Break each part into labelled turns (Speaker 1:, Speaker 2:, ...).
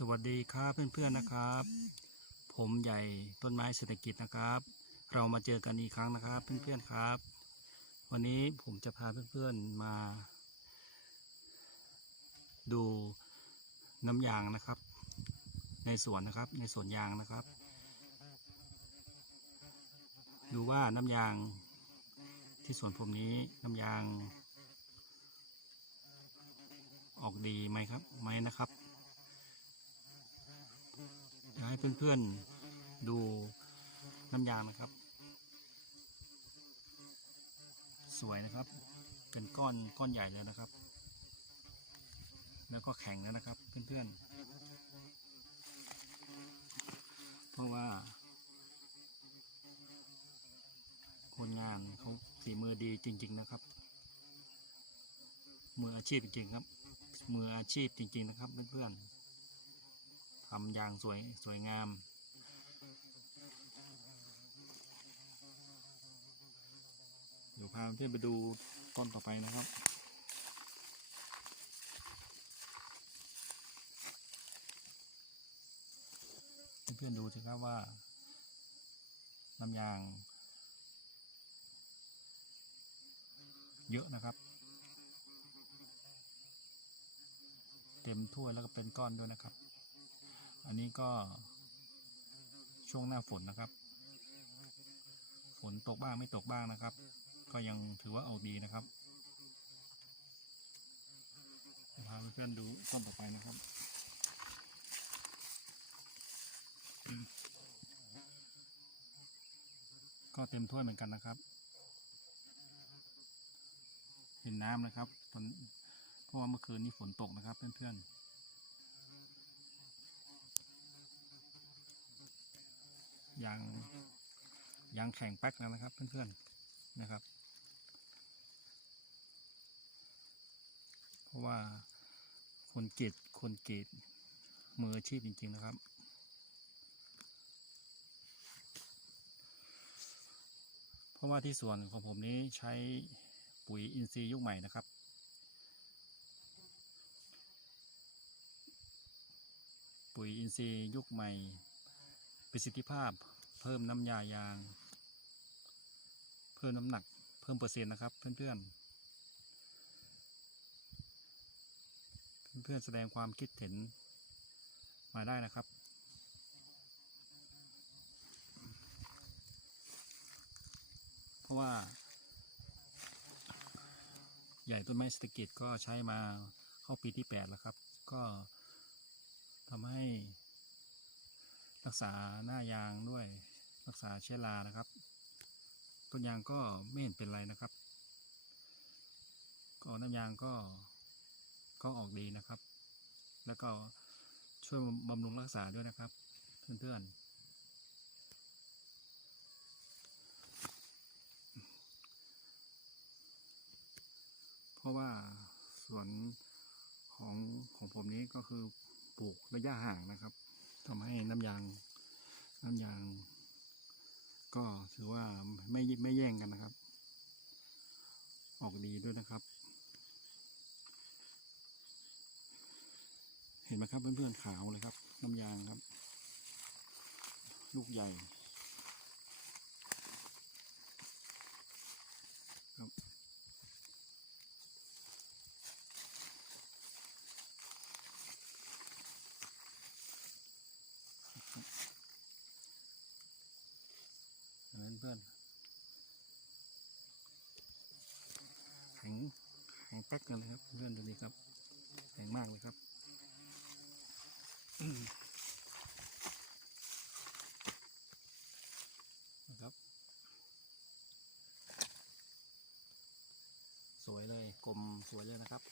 Speaker 1: สวัสดีครับเพื่อนๆนะครับ ผมใหญ่ต้นไม้เศรษฐกิจนะครับ เรามาเจอกันอีกครั้งนะครับเพื่อนๆครับ วันนี้ผมจะพาเพื่อนๆมา ดูน้ำยางนะครับ ในสวนนะครับ ในสวนยางนะครับ ดูว่าน้ำยางที่สวนผมนี้น้ำยาง ออกดีไหมครับไหมนะครับ ยากให้เพื่อนๆดูน้ำยางนะครับ สวยนะครับ เป็นก้อนก้อนใหญ่เลยนะครับ แล้วก็แข็งแล้วนะครับ เพื่อนๆ เพราะว่า คนงานเขาฝีมือดีจริง ๆ นะครับ มืออาชีพจริงๆครับ มืออาชีพจริง ๆ นะครับเพื่อนๆ ทำอย่างสวยสวยงาม เดี๋ยวพาเพื่อนไปดูต้นต่อไปนะครับเพื่อนๆดูสิครับว่าน้ำยาง เยอะนะครับ เต็มถ้วยแล้วก็เป็นก้อนด้วยนะครับ อันนี้ก็ช่วงหน้าฝนนะครับ ฝนตกบ้างไม่ตกบ้างนะครับ ก็ยังถือว่าเอาดีนะครับพาเพื่อนๆดูต้นต่อไปนะครับก็เต็มถ้วยเหมือนกันนะครับ เห็นน้ำนะครับตอนเพราะว่าเมื่อคืนนี้ฝนตกนะครับเพื่อนๆ ยางยางแข็งแป๊กแล้วนะครับ เพื่อนๆนะครับ เพราะว่าคนเกรีดคนเกรีดมืออาชีพจริง ๆ นะครับเพราะว่าที่สวนของผมนี้ใช้ปุ๋ยอินทรีย์ยุคใหม่นะครับ ปุ๋ยอินทรีย์ยุคใหม่ ประสิทธิภาพ เพิ่มน้ำยายาง เพิ่มน้ำหนัก เพิ่มเปอร์เซ็นต์นะครับ เพื่อนๆ เพื่อนๆแสดงความคิดเห็นมาได้นะครับเพราะว่า ใหญ่ต้นไม้เศรษฐกิจก็ใช้มาเข้าปีที่แปดแล้วครับ ก็ทำให้รักษาหน้ายางด้วย รักษาเชื้อรานะครับ ต้นยางก็ไม่เห็นเป็นไรนะครับ ก็น้ำยางก็ก็ออกดีนะครับ แล้วก็ช่วยบำรุงรักษาด้วยนะครับ เพื่อนๆ เพราะว่าสวนของของผมนี้ก็คือปลูกระยะห่างนะครับทำให้น้ำยางน้ำยาง ก็ถือว่าไม่ไม่แย่งกันนะครับ ออกดีด้วยนะครับ เห็นไหมครับเพื่อนๆขาวเลยครับน้ำยางครับ ลูกใหญ่ครับ อันนั้นเพื่อนแข็งแข็งแป๊กกันเลยครับ เพื่อนตัวนี้ครับแข็งมากเลยครับอืมนะครับ สวยเลยกลมสวยเลยนะครับ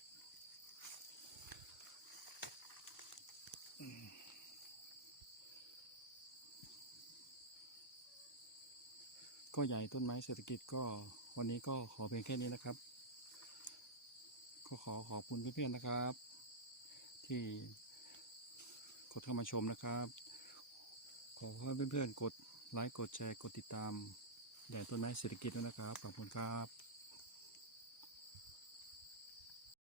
Speaker 1: ก็ใหญ่ต้นไม้เศรษฐกิจก็วันนี้ก็ขอเพียงแค่นี้นะครับ ก็ขอขอบคุณเพื่อนๆนะครับ ที่กดเข้ามาชมนะครับ ขอให้เพื่อนๆกดไลค์กดแชร์กดติดตามใหญ่ต้นไม้เศรษฐกิจด้วยนะครับขอบคุณครับ